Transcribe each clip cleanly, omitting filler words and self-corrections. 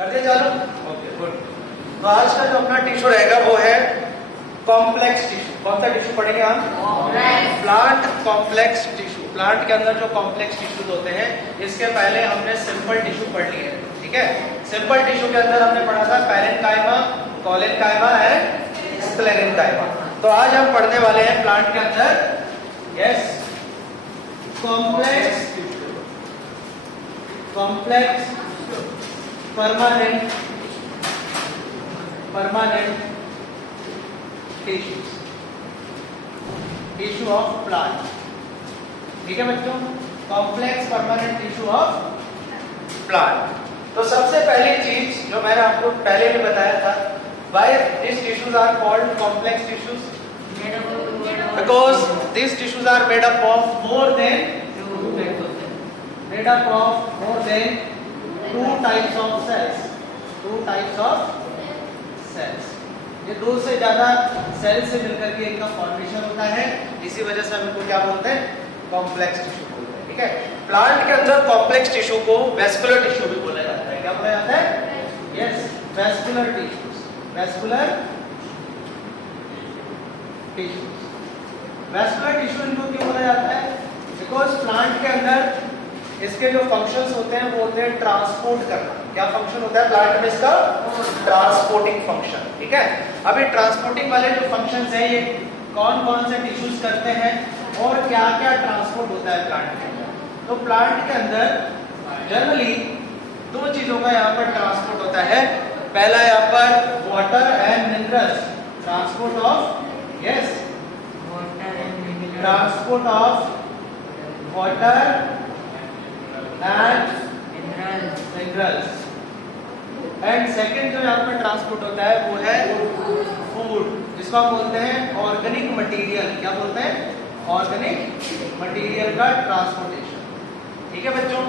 कर दिया चालू? Okay good. तो आज का जो अपना टिश्यू रहेगा वो है कॉम्प्लेक्स टिश्यू। कौन सा टिश्यू पढ़ेंगे हम? Plant complex tissue. प्लांट के अंदर जो कॉम्प्लेक्स टिश्यूज होते हैं, इसके पहले हमने सिंपल टिश्यू पढ़ लिए, ठीक है। सिंपल टिश्यू के अंदर हमने पढ़ा था पैरेन्काइमा, कोलेनकाइमा एंड स्क्लेरेन्काइमा। तो आज हम पढ़ने वाले हैं प्लांट के अंदर yes complex permanent tissue of plant, ठीक है बच्चों। Complex permanent tissue of plant. तो सबसे पहली चीज जो मैंने आपको पहले भी बताया था, why these tissues are called complex tissues? Because these tissues are made up of more than two types of cells. ये दो से ज्यादा सेल से मिलकर के इनका फॉर्मेशन होता है, इसी वजह से हम इनको क्या बोलते हैं? कॉम्प्लेक्स टिश्यू बोलते हैं, ठीक है। प्लांट के अंदर कॉम्प्लेक्स टिश्यू को वेस्कुलर टिश्यू भी बोला जाता है। क्या बोला जाता है? Yes, vascular tissues. Vascular tissue इनको क्यों बोला जाता है? बिकॉज प्लांट के अंदर इसके जो फंक्शंस होते हैं वो होते हैं ट्रांसपोर्ट करना। क्या फंक्शन होता है प्लांट में इसका? ट्रांसपोर्टिंग फंक्शन, ठीक है। अभी ट्रांसपोर्टिंग वाले जो फंक्शंस हैं ये कौन कौन से टिश्यूज करते हैं और क्या क्या ट्रांसपोर्ट होता है प्लांट के अंदर? तो प्लांट के अंदर जनरली दो चीजों का यहाँ पर ट्रांसपोर्ट होता है। पहला यहाँ पर water and minerals, transport of yes transport of water and minerals. And second जो यहाँ पर ट्रांसपोर्ट होता है वो है फूड, जिसको हम बोलते हैं ऑर्गेनिक मटेरियल। क्या बोलते हैं? ऑर्गेनिक मटेरियल का ट्रांसपोर्टेशन, ठीक है बच्चों।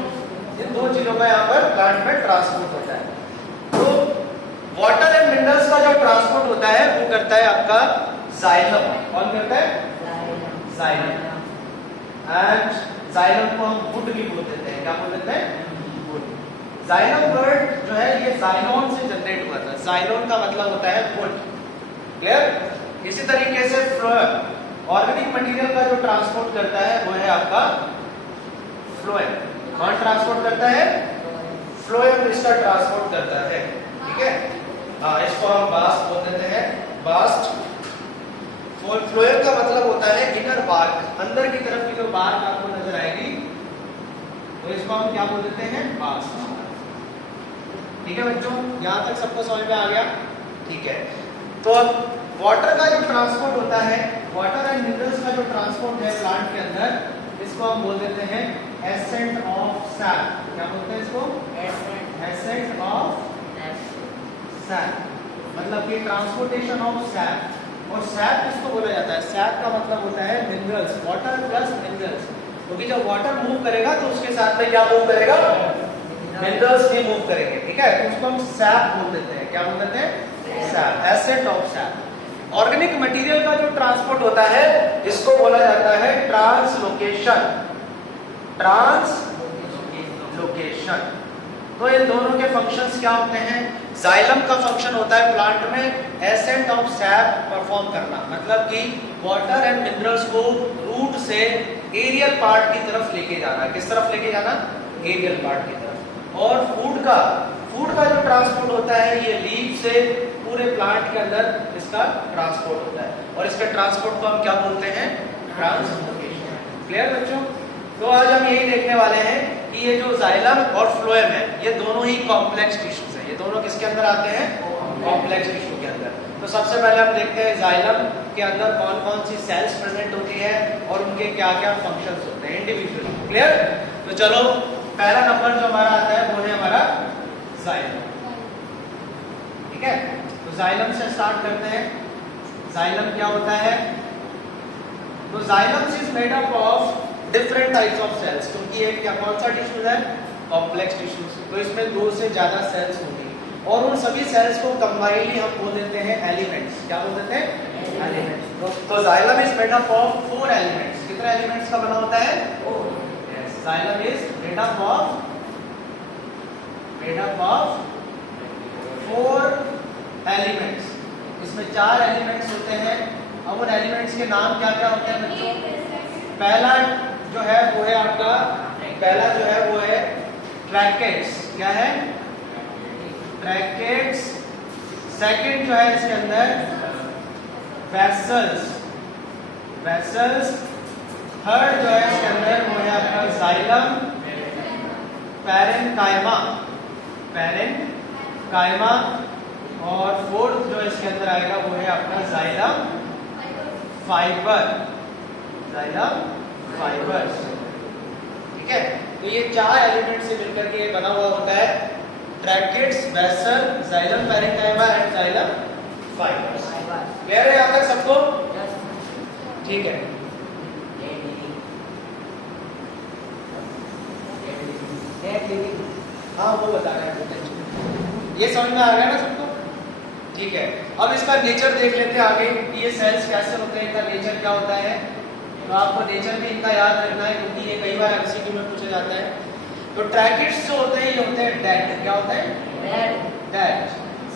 ये दो चीजों का यहाँ पर प्लांट में ट्रांसपोर्ट होता है। तो वाटर एंड मिनरल्स का जो ट्रांसपोर्ट होता है वो करता है आपका जाइलम। कौन करता है? जाइलम। एंड जाइलम को हम वुड भी बोल देते हैं। क्या बोल देते हैं? वुड। जाइलम वर्ड जो है ये जाइलोन से जनरेट हुआ था। जाइलोन का मतलब होता है वुड, क्लियर। इसी तरीके से फ्लोएम, ऑर्गेनिक मटेरियल का जो ट्रांसपोर्ट करता है वो है आपका फ्लोएम। कौन ट्रांसपोर्ट करता है? फ्लोएम इसका ट्रांसपोर्ट करता है, ठीक है। इसको हम बास्ट बोल देते हैं, बास्ट। फ्लोएम का मतलब होता है इनर बार्क, अंदर की तरफ की जो बार्क आपको नजर आएगी तो इसको हम क्या बोल देते हैं? बास्ट, ठीक है बच्चों। यहाँ तक सबको समझ में आ गया? ठीक है। तो अब वाटर का जो ट्रांसपोर्ट होता है, वाटर एंड मिनरल्स का जो ट्रांसपोर्ट है प्लांट के अंदर, इसको हम बोल देते हैं एसेंट ऑफ सैप। क्या बोलते हैं इसको? एसेंट ऑफ सैप, मतलब कि ट्रांसपोर्टेशन ऑफ सैप। और सैप किसको बोला जाता है? सैप का मतलब होता है मिनरल्स, वाटर प्लस मिनरल्स। क्योंकि जब वाटर मूव करेगा तो उसके साथ में क्या मूव करेगा? मिनरल्स भी मूव करेंगे, ठीक है। तो उसको हम सैप बोल देते हैं। क्या बोल देते हैं? SAP, ascent of SAP. Organic material का जो ट्रांसपोर्ट होता है इसको बोला जाता है ट्रांसलोकेशन। तो इन दोनों के फंक्शंस क्या होते हैं? जाइलम का फंक्शन होता है प्लांट में एसेंट ऑफ सैप परफॉर्म करना, मतलब कि वाटर एंड मिनरल्स को रूट से एरियल पार्ट की तरफ लेके जाना। किस तरफ लेके जाना? एरियल पार्ट की तरफ। और फूड का जो ट्रांसपोर्ट होता है ये लीफ से पूरे प्लांट के अंदर इसका ट्रांसपोर्ट होता है, और इसके ट्रांसपोर्ट को हम क्या बोलते हैं? ट्रांसलोकेशन। क्लियर बच्चों? तो आज हम यही देखने वाले हैं कि ये जो जाइलम और फ्लोएम है ये दोनों ही कॉम्प्लेक्स टिश्यूज हैं। ये दोनों किसके अंदर आते हैं? कॉम्प्लेक्स टिश्यू के अंदर। तो सबसे पहले हम देखते हैं जाइलम के अंदर कौन कौन सी सेल्स प्रेजेंट होती है और उनके क्या क्या फंक्शंस होते हैं इंडिविजुअली। क्लियर? तो चलो पहला नंबर जो हमारा आता है वो है हमारा जाइलम, ठीक है। तो जाइलम से स्टार्ट करते हैं। जाइलम क्या होता है? तो xylem is made up of different types of cells, क्योंकि एक क्या कौन सा टिश्यूज है? Complex tissues. तो इसमें दो से ज्यादा सेल्स होंगी और उन सभी सेल्स को कंबाइनली हम बोल देते हैं एलिमेंट्स। क्या बोल देते हैं? एलिमेंट्स। तो xylem is made up of 4 elements. कितने एलिमेंट्स का बना होता है? 4। Xylem is made up of 4 elements होते हैं। अब उन एलिमेंट्स के नाम क्या क्या होते हैं बच्चों? पहला जो है वो है आपका, पहला जो है वो है ट्रैकेट्स। क्या है? ट्रैकेट्स। सेकंड जो है इसके अंदर वेसल्स, वेसल्स। थर्ड जो है इसके अंदर वो है आपका जाइलम, पैरेन्काइमा, पैरेन्काइमा। और फोर्थ जो इसके अंदर आएगा वो है आपका जाइलम फाइबर, जाइलम फाइबर्स। ठीक है, तो ये 4 एलिमेंट से मिलकर के ये बना हुआ होता है tracheids, vessel, xylem parenchyma and xylem fibres. Clear है यहां तक सबको? ठीक है। हाँ वो बता रहे हैं, ये समझ में आ गया ना सबको? ठीक है, अब इसका नेचर देख लेते हैं आगे, ये सेल्स कैसे होते हैं, इनका नेचर क्या होता है। तो आपको नेचर भी इनका याद रखना है क्योंकि ये कई बार एमसीक्यू में पूछा जाता है। तो ट्रैकेट्स जो होते हैं ये होते हैं डेड। क्या होते हैं? डेड।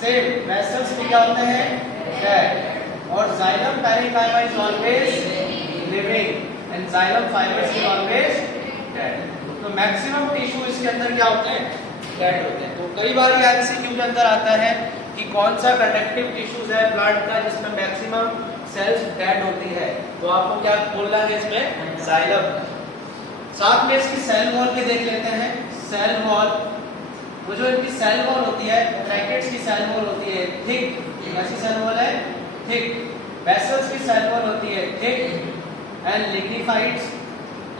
सेम वेसल्स भी क्या होते हैं? डेड। और xylem parenchyma is always living and xylem fibres is always dead. तो मैक्सिमम टिश्यू इसके अंदर क्या होते हैं? डेड होते हैं। तो कई बार ये एमसीक्यू के अंदर आता है कि कौन सा कंडक्टिव टिश्यूज है प्लांट का जिसमें मैक्सिमम सेल्स डेड होती है, तो आपको क्या बोलना है इसमें? जाइलम। साथ में इसकी सेल वॉल भी देख लेते हैं। सेल वॉल, वो जो इनकी सेल वॉल होती है, ट्रैकेट्स की सेल वॉल होती है थिक। कैसी सेल वॉल है? थिक। वेसल्स की सेल वॉल होती है thick and lignifieds.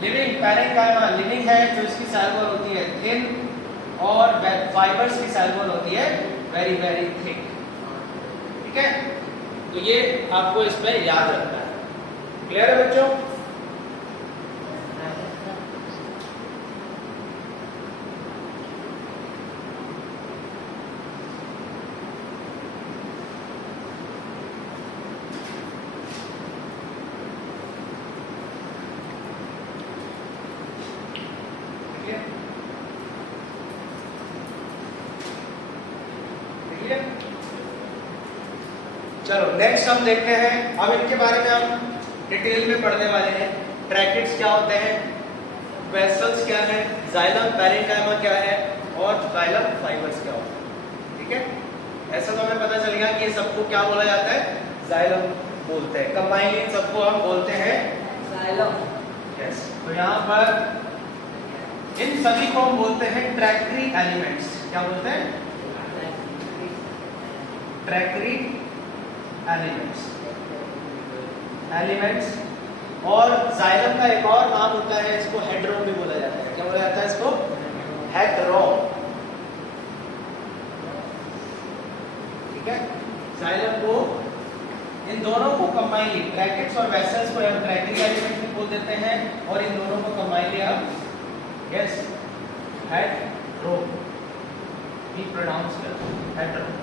Living parenchyma living है तो इसकी सेल वॉल होती है थिन, और फाइबर्स की सेल वॉल होती है वेरी वेरी थिक। ठीक है, तो ये आपको इसमें याद रखना है। क्लियर है बच्चों? चलो नेक्स्ट हम देखते हैं, अब इनके बारे में हम डिटेल में पढ़ने वाले हैं। ट्रैकेट्स क्या होते हैं, वेसल्स क्या है, जाइलम पैरेन्काइमा क्या है, और जाइलम फाइबर्स क्या होता है। ठीक है, ऐसा तो हमें पता चल गया कि ये सबको क्या बोला जाता है? जाइलम बोलते हैं। कंबाइनली इन सबको हम बोलते हैं जाइलम। यस, तो यहाँ पर इन सभी को हम बोलते हैं ट्रैक्टरी एलिमेंट्स। क्या बोलते हैं? ट्रैक्टरी एलिमेंट्स। और जाइलम का एक और नाम होता है, इसको हेड्रोम भी बोला जाता है। क्या बोला जाता है इसको? हेड्रोम। ठीक है, जाइलम को, इन दोनों को कंबाइनली, ट्रैकेट्स और वेसल्स को हम ट्रैक्टरी एलिमेंट्स भी बोल देते हैं, और इन दोनों को कंबाइनली हम यस हेड्रोम भी प्रोनाउंस करते हैं। हेड्रोम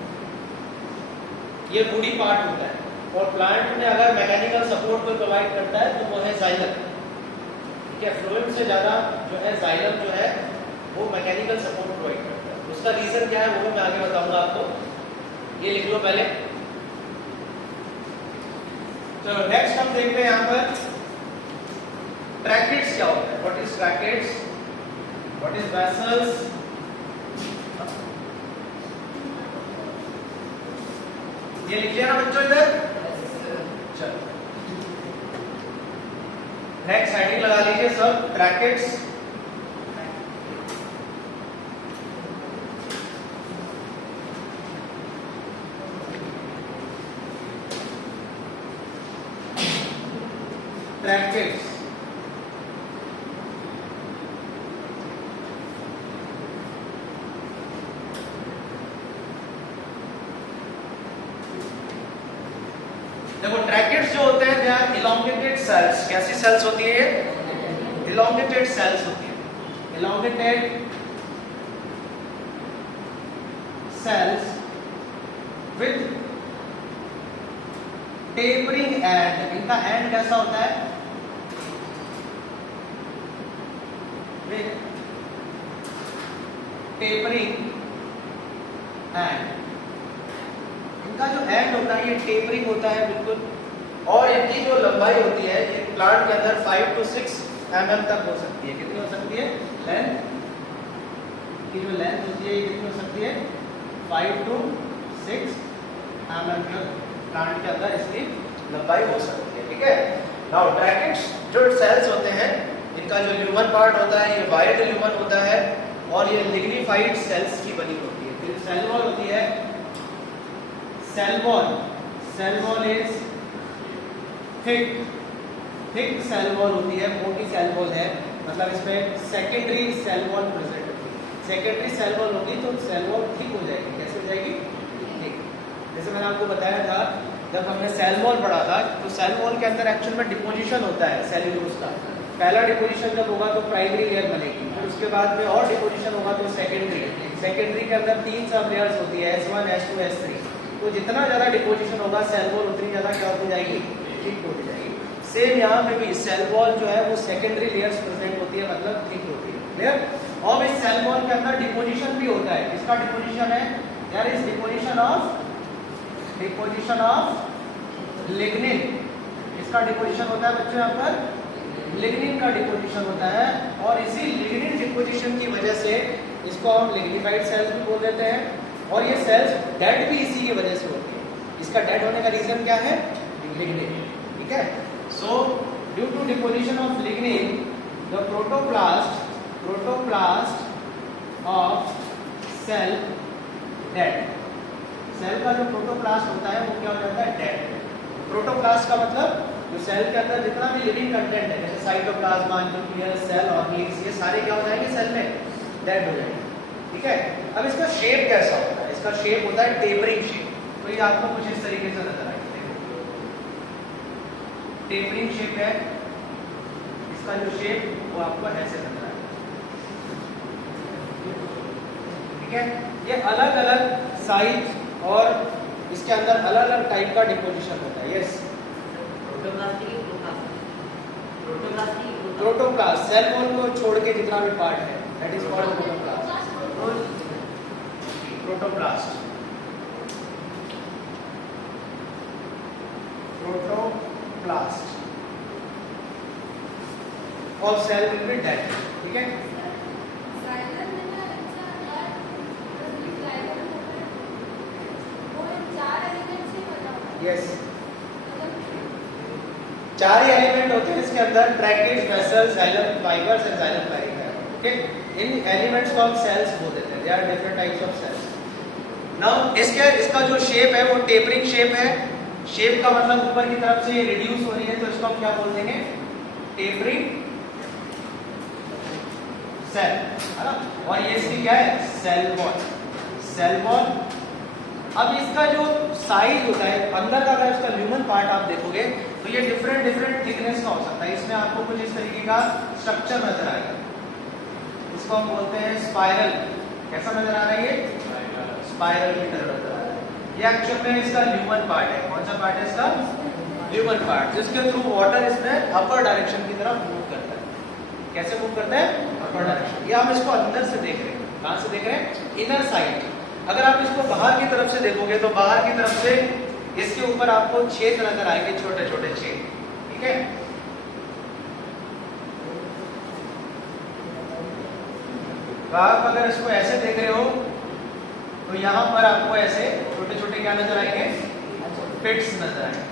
ये बॉडी पार्ट होता है, और प्लांट में अगर मैकेनिकल सपोर्ट को प्रोवाइड करता है तो वो है जाइलम। ठीक है, फ्लोएम से ज्यादा जो है जाइलम जो है वो मैकेनिकल सपोर्ट प्रोवाइड करता है। उसका रीजन क्या है वो मैं आगे बताऊंगा आपको, ये लिख लो पहले। चलो नेक्स्ट हम देखते हैं यहाँ पर ट्रैकेट्स क्या होता है। What is tracheids, what is vessels. ये लिख लिया ना बच्चों इधर? चलो नेक्स्ट हेडिंग लगा लीजिए सब, ट्रैकेट्स। ट्रैकेट्स देखो, ट्रैकेट्स जो होते हैं दे आर इलोंगेटेड सेल्स। कैसी सेल्स होती है? इलोंगेटेड सेल्स होती है। Elongated cells with tapering end. इनका एंड कैसा होता है? With tapering end. इनका जो एंड होता है ये टेपरिंग होता है बिल्कुल, और इनकी जो लंबाई होती है ये प्लांट के अंदर 5 to 6 mm तक हो सकती है। कितनी हो सकती है लेंथ की, जो लेंथ होती है ये कितनी हो सकती है 5 to 6 mm तक प्लांट के अंदर इसकी लंबाई हो सकती है। ठीक है, नाउ ट्रैकिड्स जो सेल्स होते हैं इनका जो ल्यूमन पार्ट होता है ये वाइड ल्यूमन होता है और ये लिग्निफाइड सेल्स की बनी होती है। फिर सेल वॉल होती है, cell wall is thick cell wall होती है, मोटी सेल वॉल है, मतलब इसमें सेकेंडरी सेल वॉल प्रेजेंट होती है। सेकेंडरी सेल वॉल होगी तो सेल वॉल थिक हो जाएगी। कैसे हो जाएगी? थिक। जैसे मैंने आपको बताया था जब हमने सेल वॉल पढ़ा था तो सेल वॉल के अंदर एक्चुअल में डिपोजिशन होता है सेल्यूलोज का। पहला डिपोजिशन जब होगा तो प्राइमरी लेयर बनेगी, फिर उसके बाद में और डिपोजिशन होगा तो सेकेंडरी के अंदर 3 सब लेयर्स होती है, S1 S2 S3। तो जितना ज़्यादा डिपोजिशन होगा सेल वॉल उतनी ज़्यादा क्या होती जाएगी? थिक होती जाएगी। सेम यहाँ पे भी सेल वॉल जो है वो सेकेंडरी लेयर्स प्रेजेंट होती है, मतलब थिक होती है। क्लियर? और इस सेल वॉल के अंदर डिपोजिशन भी होता है। किसका डिपोजिशन है? There is deposition of lignin. इसका डिपोजिशन होता है बच्चों यहाँ पर लिग्निन का डिपोजिशन होता है, और इसी लिग्निन डिपोजिशन की वजह से इसको हम लिग्निफाइड सेल्स भी बोल देते हैं, और ये सेल्स डेड भी इसी की वजह से होती है। इसका डेड होने का रीजन क्या है? लिग्निन। ठीक है, so due to deposition of lignin the protoplast of cell dead. Cell का जो प्रोटोप्लास्ट होता है वो क्या हो जाता है? डेड। प्रोटोप्लास्ट का मतलब जो सेल के अंदर जितना भी लिविंग कंटेंट है, जैसे साइटोप्लाज्मा, न्यूक्लियस, सेल ऑर्गेन्स, ये सारे क्या हो जाएंगे? सेल में डेड हो जाएंगे। ठीक है, अब इसका शेप कैसा होता है? इसका शेप होता है टेपरिंग शेप। तो ये आपको कुछ इस तरीके से नजर आएगा। टेपरिंग शेप है इसका, जो शेप वो आपको ऐसे नजर आएगा। ठीक है, ये अलग अलग साइज और इसके अंदर अलग अलग टाइप का डिपोजिशन होता है। यस, प्रोटोप्लास्ट सेल वॉल को छोड़ के जितना भी पार्ट है दैट इज कॉल्ड प्रोटोप्लास्ट। और सेल विल बी डेड। ठीक है, यस, 4 ही एलिमेंट होते हैं इसके अंदर, tracheids, vessels, xylem fibres and xylem parenchyma. Okay, इन एलिमेंट्स को हम सेल्स बोल देते हैं। They are different types of cells. Now इसका जो शेप है वो टेपरिंग शेप है। शेप का मतलब ऊपर की तरफ से ये रिड्यूस हो रही है तो इसको हम क्या बोल देंगे? टेपरिंग सेल, है ना। और ये इसकी क्या है? Cell wall. अब इसका जो साइज होता है अंदर का, अगर इसका ल्यूमन पार्ट आप देखोगे तो ये डिफरेंट थिकनेस का हो सकता है। इसमें आपको कुछ इस तरीके का स्ट्रक्चर नजर आएगा, इसको हम बोलते हैं स्पाइरल। कैसा नजर आ रहा है? ये स्पाइरल की तरह नजर आ रहा है। ये एक्चुअल में इसका ल्यूमन पार्ट है। कौन सा पार्ट है इसका? ल्यूमन पार्ट, जिसके थ्रू वाटर इसमें अपर डायरेक्शन की तरफ मूव करता है। कैसे मूव करता है? Upper direction. ये हम इसको अंदर से देख रहे हैं। कहां से देख रहे हैं? Inner side. अगर आप इसको बाहर की तरफ से देखोगे तो बाहर की तरफ से इसके ऊपर आपको छेद नजर आएंगे, छोटे छोटे छेद। ठीक है, तो आप अगर इसको ऐसे देख रहे हो तो यहां पर आपको ऐसे छोटे छोटे क्या नजर आएंगे? पिट्स नजर आएंगे।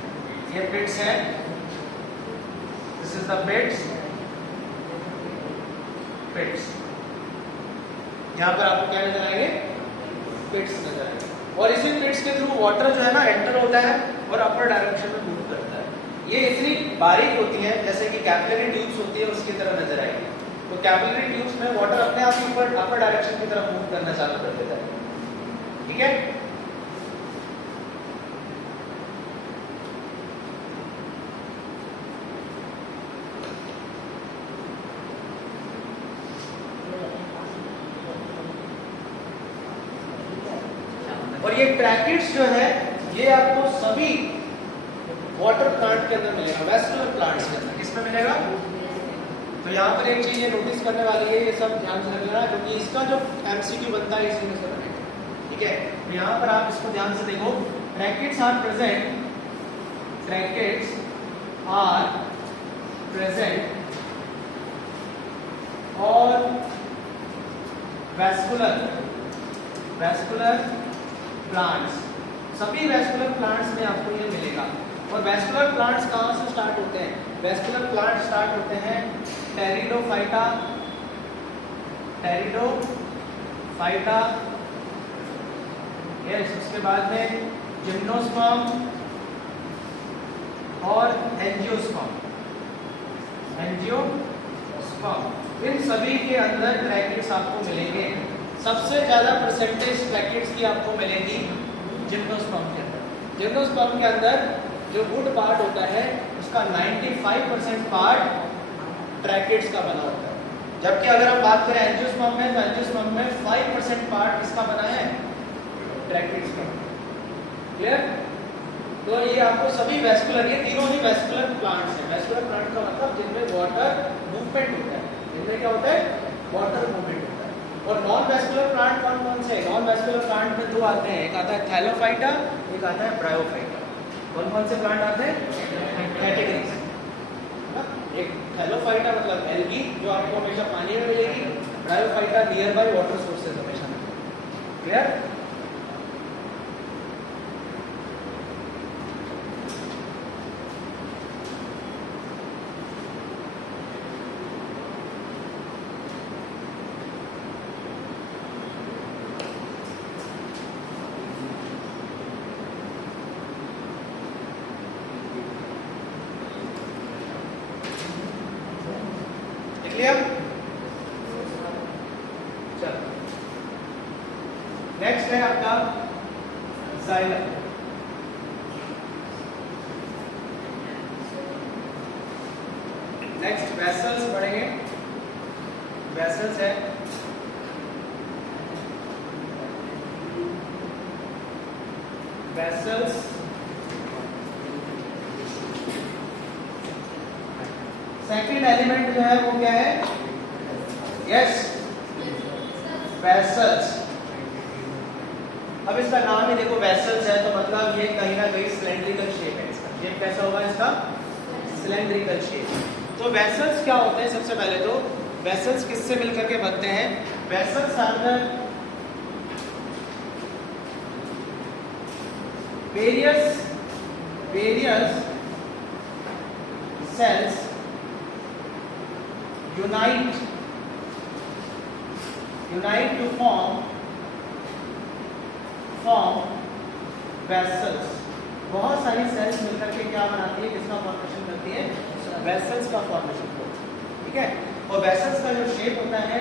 ये पिट्स है, दिस इज द पिट्स। यहां पर आपको क्या नजर आएंगे? पिट्स नजर आएंगे। और इसी पिट्स के थ्रू वाटर जो है ना एंटर होता है और अपर डायरेक्शन में मूव करता है। ये इतनी बारीक होती है जैसे कि कैपिलरी ट्यूब्स होती है उसकी तरह नजर आएगी। तो कैपिलरी ट्यूब्स में वाटर अपने आप ही ऊपर अपर डायरेक्शन की तरफ मूव करना चालू कर देता है। ठीक है, और ये ट्रैकिड्स जो है ये आपको सभी वाटर प्लांट के अंदर मिलेगा, वेस्कुलर प्लांट्स के अंदर। किसमें मिलेगा? तो यहाँ पर एक चीज ये नोटिस करने वाली है, ये सब ध्यान से रख लेना क्योंकि इसका जो एमसीक्यू बनता है इसी में से बनेगा। ठीक ठीक है, तो यहाँ पर आप इसको ध्यान से देखो, brackets are present, brackets are present और वैस्कुलर प्लांट्स, सभी वैस्कुलर प्लांट्स में आपको ये मिलेगा। और वैस्कुलर प्लांट्स कहाँ से स्टार्ट होते हैं? वैस्कुलर प्लांट्स स्टार्ट होते हैं टेरिडोफाइटा, यस, उसके बाद में जिम्नोस्पर्म और एंजियोस्पर्म, इन सभी के अंदर ब्रैकेट्स आपको मिलेंगे। सबसे ज्यादा परसेंटेज ब्रैकेट्स की आपको मिलेगी जिम्नोस्पर्म के अंदर। जिम्नोस्पर्म के अंदर जो वुड पार्ट होता है उसका 95% पार्ट ब्रैकेट्स का बना होता है, जबकि अगर हम बात करें एंजियोस्पर्म में, तो एंजियोस्पर्म में 5% पार्ट किसका बना है? ब्रैकेट्स का। क्लियर? तो ये आपको सभी वैस्कुलर, ये तीनों ही वैस्कुलर प्लांट्स हैं। वैस्कुलर प्लांट का मतलब जिनमें वाटर मूवमेंट होता है, जिनमें क्या होता है? वाटर मूवमेंट होता है। और नॉन वैस्कुलर प्लांट कौन कौन से? नॉन वैस्कुलर प्लांट में दो आते हैं, एक आता है थैलोफाइटा, एक आता है ब्रायोफाइटा। कौन कौन से प्लांट आते हैं? कैटेगरीज, एक थैलोफाइटा मतलब एल्गी जो आपको हमेशा पानी में मिलेगी, bryophyta near by water sources हमेशा मिलेगी। क्लियर? नेक्स्ट है आपका जाइलम। नेक्स्ट वेसल्स पढ़ेंगे। वेसल्स है वेसल्स, सेकंड एलिमेंट जो है वो क्या है? Yes, vessels. अब इसका नाम ही देखो वेसल्स है, तो मतलब ये कहीं ना कहीं सिलेंड्रिकल शेप है। इसका शेप कैसा होगा? इसका सिलेंड्रिकल शेप। तो वेसल्स क्या होते हैं? सबसे पहले तो वेसल्स किससे मिलकर के बनते हैं? Vessels are the various cells unite to form vessels। बहुत सारी सेल्स मिलकर के क्या बनाती है? किसका फॉर्मेशन करती है? वेसल्स का फॉर्मेशन करती है। ठीक है, और वेसल्स का जो शेप होता है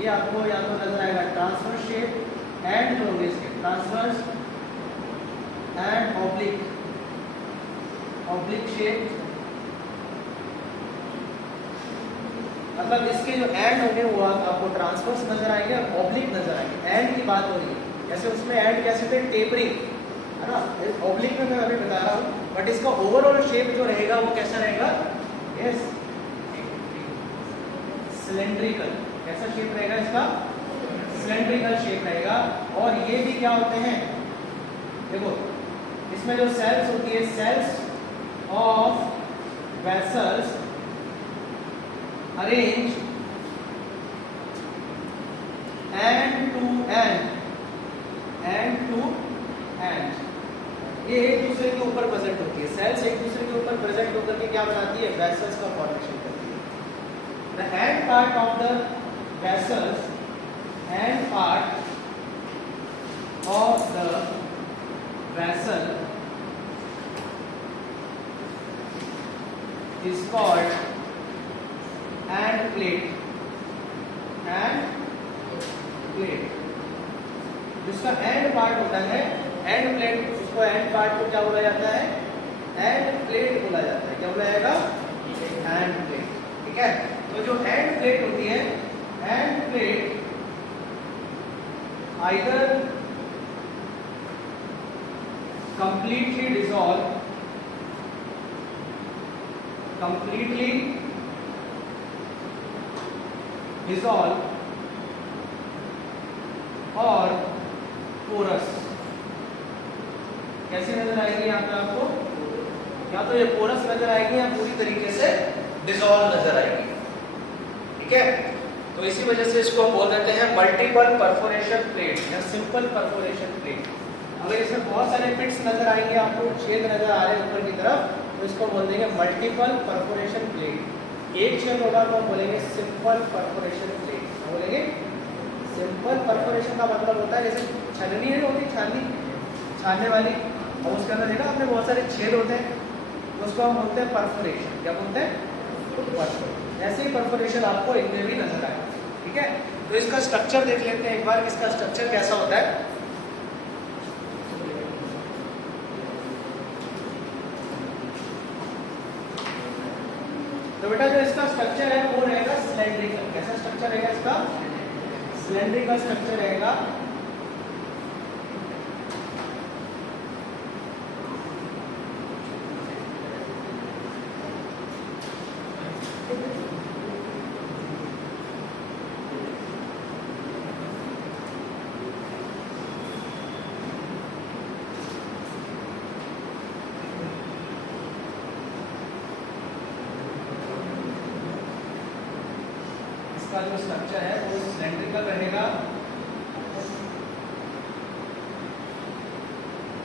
ये आपको या तो नजर आएगा transverse shape and progress shape, transverse and oblique shape. मतलब इसके जो एंड होंगे वो आपको ट्रांसवर्स नजर आएंगे और ऑब्लिक नजर आएंगे। एंड की बात हो रही है, जैसे उसमें एंड कैसे थे? टेपरिंग, है ना? ऑब्लिक में मैं अभी बता रहा हूँ, बट इसका ओवरऑल शेप जो रहेगा वो कैसा रहेगा? Yes, cylindrical. कैसा शेप रहेगा इसका? सिलेंड्रिकल शेप रहेगा। और ये भी क्या होते हैं? देखो इसमें जो सेल्स होती है, cells of vessels arrange end to end, ये एक दूसरे के ऊपर प्रेजेंट होती है। सेल्स एक दूसरे के ऊपर प्रेजेंट होकर के क्या बनाती है? वेसल्स का फॉर्मेशन करती है। The end part of the vessels, and part of the vessel is called end plate, जिसका एंड पार्ट होता है एंड प्लेट, उसको एंड पार्ट को क्या बोला जाता है? एंड प्लेट बोला जाता है। क्या बोला जाएगा? End plate. ठीक है, तो जो एंड प्लेट होती है, end plate either completely dissolve or porous। कैसी नजर आएगी यहाँ पे आपको? या तो ये पोरस नजर आएगी या पूरी तरीके से डिसॉल्व नजर आएगी। ठीक है, तो इसी वजह से इसको हम बोल देते हैं मल्टीपल परफोरेशन प्लेट या सिंपल परफोरेशन प्लेट। अगर इसमें बहुत सारे पिट्स नजर आएंगे, आपको छेद नजर आ रहे हैं ऊपर की तरफ, तो इसको बोल देंगे मल्टीपल परफोरेशन प्लेट। एक छेद होगा तो हम बोलेंगे सिंपल परफोरेशन प्लेट। क्या बोलेंगे? सिंपल परफोरेशन का मतलब होता है जैसे छलनी नहीं होती, छानने वाली, और उसके अंदर देखा आपने बहुत सारे छेद होते हैं, उसको हम बोलते हैं परफोरेशन। क्या बोलते हैं? परफोरेशन। ऐसे ही परफोरेशन आपको इनमें भी नजर आएगा। ठीक है, तो इसका स्ट्रक्चर देख लेते हैं एक बार, इसका स्ट्रक्चर कैसा होता है। तो बेटा जो इसका स्ट्रक्चर है वो रहेगा सिलेंड्रिकल। कैसा स्ट्रक्चर रहेगा इसका? सिलेंड्रिकल स्ट्रक्चर रहेगा। इसका जो स्ट्रक्चर है वो सिलेंड्रिकल रहेगा,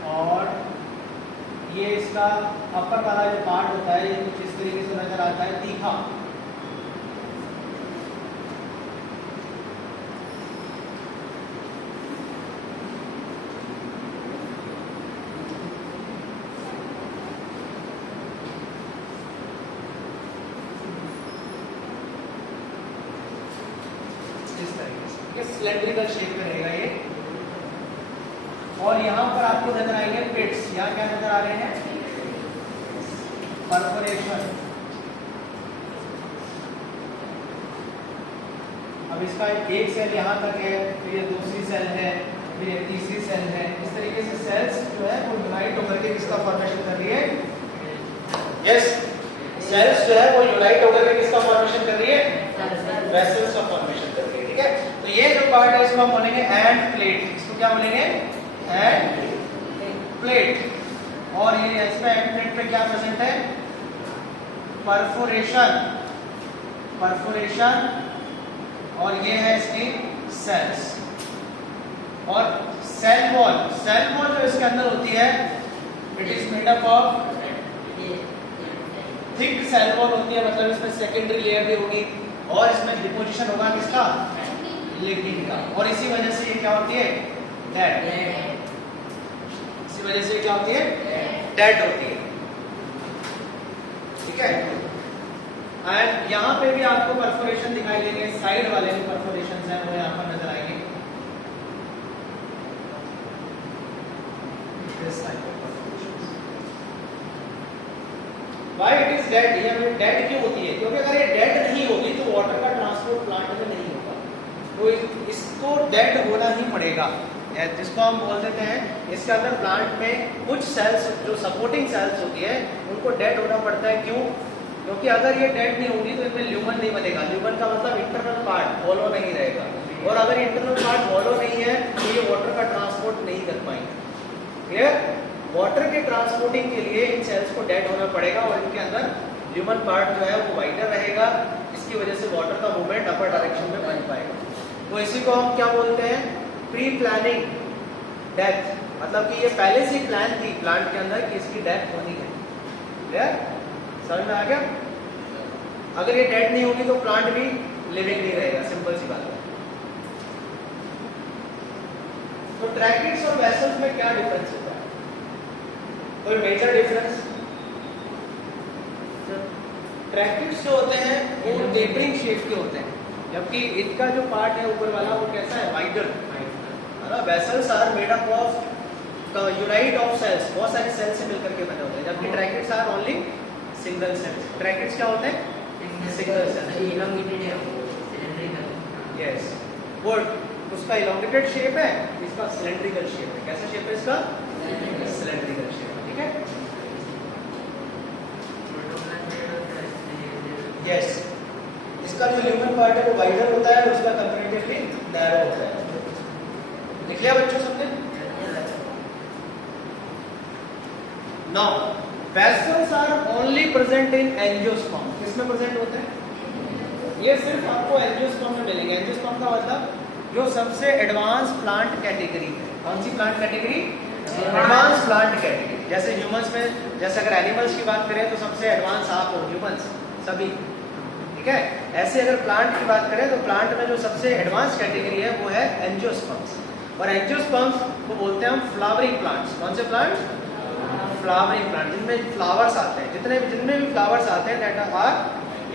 और ये इसका अपर वाला जो पार्ट होता है ये कुछ इस तरीके से नजर आता है, तीखा। सिलेंड्रिकल शेप में रहेगा ये, और यहाँ पर आपको नजर आएंगे पिट्स। यहाँ क्या नजर आ रहे हैं? परफोरेशन। अब इसका एक सेल यहाँ तक है, फिर ये दूसरी सेल है, फिर ये तीसरी सेल है। इस तरीके से सेल्स जो है वो यूनाइट होकर के किसका फॉर्मेशन कर रही है? यस, सेल्स जो है वो यूनाइट होकर के किसका फॉर्मेशन कर रही है? वेसल्स का फॉर्मेशन कर रही है। ठीक है, तो ये जो पार्ट है इसको हम बोलेंगे एंड प्लेट। इसको क्या बोलेंगे? End plate. और ये इसमें एंड प्लेट पे क्या प्रेजेंट है? परफोरेशन, परफोरेशन, और ये है इसकी सेल्स। और सेल वॉल, सेल वॉल जो इसके अंदर होती है it is made up of thick cell wall होती है, मतलब इसमें सेकेंडरी लेयर भी होगी, और इसमें डिपोजिशन होगा किसका? लिग्निन का। और इसी वजह से ये क्या होती है? डेड। इसी वजह से क्या होती है? डेड होती है। ठीक है, एंड यहाँ पे भी आपको परफोरेशन दिखाई देंगे। साइड वाले जो परफोरेशन हैं वो यहाँ पर नजर आएंगे। Why it is dead? ये हमें डेड क्यों होती है? क्योंकि अगर ये डेड नहीं होगी तो वाटर का ट्रांसपोर्ट प्लांट में नहीं होगा, तो इसको डेड होना ही पड़ेगा, जिसको हम बोल देते हैं। इसके अंदर प्लांट में कुछ सेल्स जो सपोर्टिंग सेल्स होती है उनको डेड होना पड़ता है। क्यों? क्योंकि अगर ये डेड नहीं होगी तो इसमें ल्यूमन नहीं बनेगा। ल्यूमन का मतलब इंटरनल पार्ट हॉलो नहीं रहेगा, और अगर इंटरनल पार्ट हॉलो नहीं है तो ये वाटर का ट्रांसपोर्ट नहीं कर पाएंगे। क्लियर? वाटर के ट्रांसपोर्टिंग के लिए इन सेल्स को डेड होना पड़ेगा, और इनके अंदर ह्यूमन पार्ट जो है वो वाइडर रहेगा। इसकी वजह से वाटर का मूवमेंट अपर डायरेक्शन में बन पाएगा। तो इसी को हम क्या बोलते हैं? Pre planning death. मतलब कि ये पहले से ही प्लान थी प्लांट के अंदर कि इसकी डेथ होनी है। क्लियर? समझ में आ गया? अगर ये डेड नहीं होगी तो प्लांट भी लिविंग नहीं रहेगा, सिंपल सी बात है। तो ट्रैकिड्स और वेसल्स में क्या डिफरेंस होता है? कोई मेजर डिफरेंस? ट्रैकिड्स जो होते हैं वो टेपरिंग शेप के होते हैं, जबकि इनका जो पार्ट है ऊपर वाला वो कैसा है? वाइडर है ना। Vessels are made up of unite of cells, बहुत सारे सेल्स से मिलकर के बने होते हैं, जबकि tracheids are only single cells. Tracheids क्या होते हैं? Single sales. यस, वो उसका इलोंगेटेड शेप है, इसका सिलेंड्रिकल शेप है। कैसा शेप है इसका? Cylindrical shape. ठीक है, यस, इसका जो ल्यूमन पार्ट है वो वाइडर होता है और उसका कंपैरेटिवली नैरो होता है। लिख लिया बच्चों सबने? Now vessels are only present in angiosperm. किसमें प्रेजेंट होते हैं? ये सिर्फ आपको एंजियोस्पर्म में मिलेंगे। एंजियोस्पर्म का मतलब जो सबसे एडवांस प्लांट कैटेगरी है। कौन सी plant category? Advance plant category. जैसे ह्यूमंस में, जैसे अगर एनिमल्स की बात करें तो सबसे एडवांस आप हो ह्यूमंस सभी, ठीक है। ऐसे अगर प्लांट की बात करें तो प्लांट में जो सबसे एडवांस कैटेगरी है वो है एंजियोस्पर्म्स। और एंजियोस्पर्म्स को बोलते हैं हम फ्लावरिंग प्लांट्स। कौन से प्लांट्स? फ्लावरिंग प्लांट, जिनमें फ्लावर्स आते हैं। जितने भी फ्लावर्स आते हैं दैट आर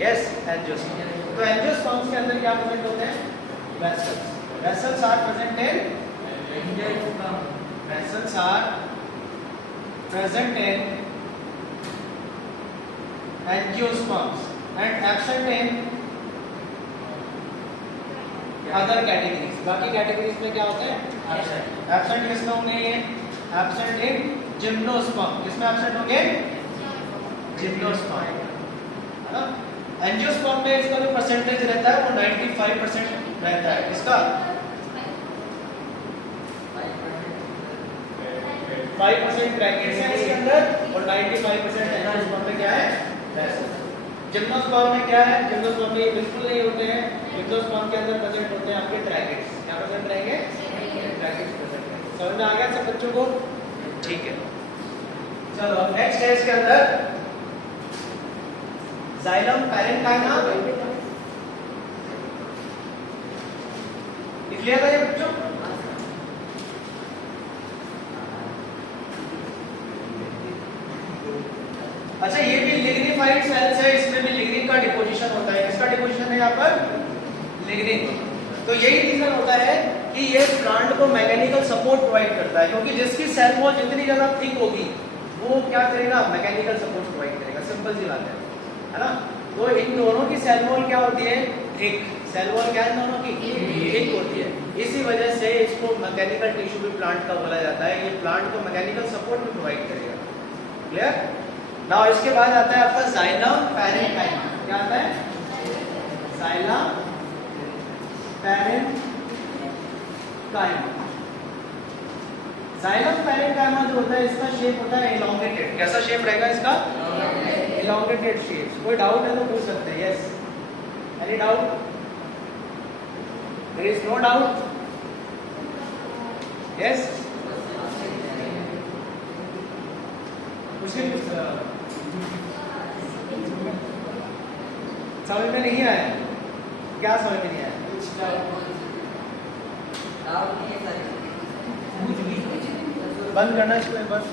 यस एंजियोस्पर्म। तो एंजियोस्पर्म्स के अंदर क्या प्रेजेंट होते हैं? Vessels. Vessels are present in angiosperm. Vessels are present in angiosperms and absent in other categories। बाकी कैटेगरीज में क्या होते हैं? एब्सेंट किसमें होंगे? ये एब्सेंट इन जिम्नोस्पर्म। किसमें एब्सेंट होंगे? जिम्नोस्पर्म, है ना। एंजियोस्पर्म में इसका जो परसेंटेज रहता है वो 95% रहता है। इसका 5% ब्रैकेट्स है इसके अंदर और 95% एंजियोस्पर्म में क्या है? जिम्नोस्पर्म में क्या है? जिम्नोस्पर्म में बिल्कुल नहीं होते हैं। जिम्नोस्पर्म के अंदर प्रेजेंट होते हैं आपके ट्रैकेट्स। क्या प्रेजेंट रहेंगे? ट्रैकेट्स प्रेजेंट रहेंगे। समझ में आ गया सब बच्चों को? ठीक है, चलो अब नेक्स्ट है इसके अंदर जाइलम पैरेन्काइमा। लिख लिया था ये बच्चों? अच्छा, ये भी लिग्निफाइड सेल्स है। इसमें भी लिग्निन का डिपोजिशन होता है। किसका डिपोजिशन है यहाँ पर? लिग्निन। तो यही रीजन होता है कि ये प्लांट को मैकेनिकल सपोर्ट प्रोवाइड करता है, क्योंकि जिसकी सेल वॉल जितनी ज्यादा थिक होगी वो क्या करेगा? मैकेनिकल सपोर्ट प्रोवाइड करेगा। सिंपल सी बात है ना। तो इन दोनों की सेल वॉल क्या होती है? थिक। सेल वॉल क्या है दोनों की? थिक होती है। इसी वजह से इसको मैकेनिकल टिश्यू भी प्लांट का बोला जाता है। ये प्लांट को मैकेनिकल सपोर्ट भी प्रोवाइड करेगा। क्लियर? नाउ इसके बाद आता है आपका जाइलम पैरेन्काइमा। क्या आता है? Xylem parenchyma. जाइलम पैरेन्काइमा जो होता है इसका शेप होता है इलॉन्गेटेड। कैसा शेप रहेगा इसका? Elongated shape. कोई डाउट है तो पूछ सकते हैं। Yes, any doubt? There is no doubt? Yes, समझ में नहीं आया? क्या समझ में नहीं आया? बंद करना इसको बस।